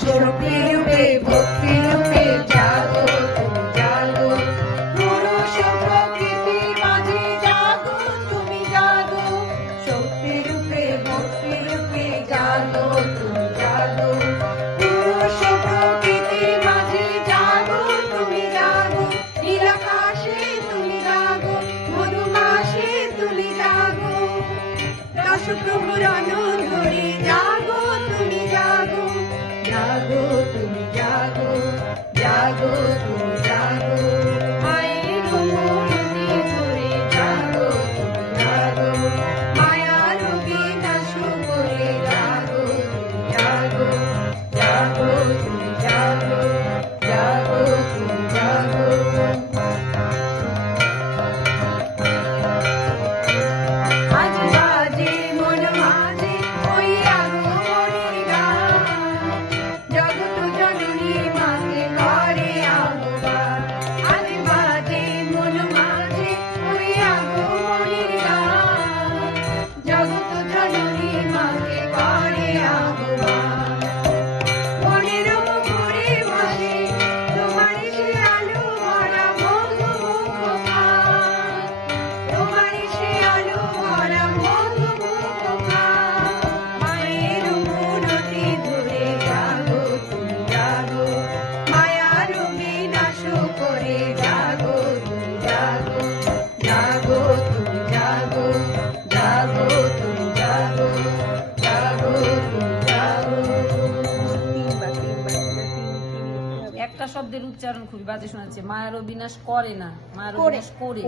স্বরূপে ভক্তিরূপে জাগো তুমি জাগো, পুরুষ প্রকৃতির মাঝে জাগো তুমি জাগো, শক্তিরূপে ভক্তিরূপে জাগো তুমি জাগো, পুরুষ প্রকৃতির মাঝে জাগো তুমি জাগো, নীলাকাশে তুমি জাগো, মধুমাসে তুমি জাগো, দশপ্রভুর আনন্দরে জাগো তুমি জাগো, জাগো তুমি জাগো, জাগো তুমি জাগো, মায়ের কোমলতি ধরে জাগো তুমি জাগো, মায়ার বিনাশ করে জাগো তুমি জাগো, জাগো তুমি জাগো, জাগো তুমি জাগো। আজ বাজে মন মাঝে ওই আগো মনের গান, জগৎ জননী মাকে করে আহ্বান। আজ বাজে মন মাঝে ওই আগো মনের গান, জগৎ জননী মাকে করে আহ্বান। মনের মুখে ভাসে তোমার সে আলো ভরা মধু মুখখান, তোমার সে আলো ভরা মধু মুখখান, মায়ের মূরতি ধরে জাগো তুমি জাগো, মায়ার বিনাশ করে জাগো তুমি জাগো, জাগো তুমি জাগো, জাগো তুমি জাগো, জাগো তুমি জাগো। একটা শব্দের উচ্চারণ খুবই বাজে শোনাচ্ছে। মায়েরও বিনাশ করে না, মায়েরও বিনাশ করে।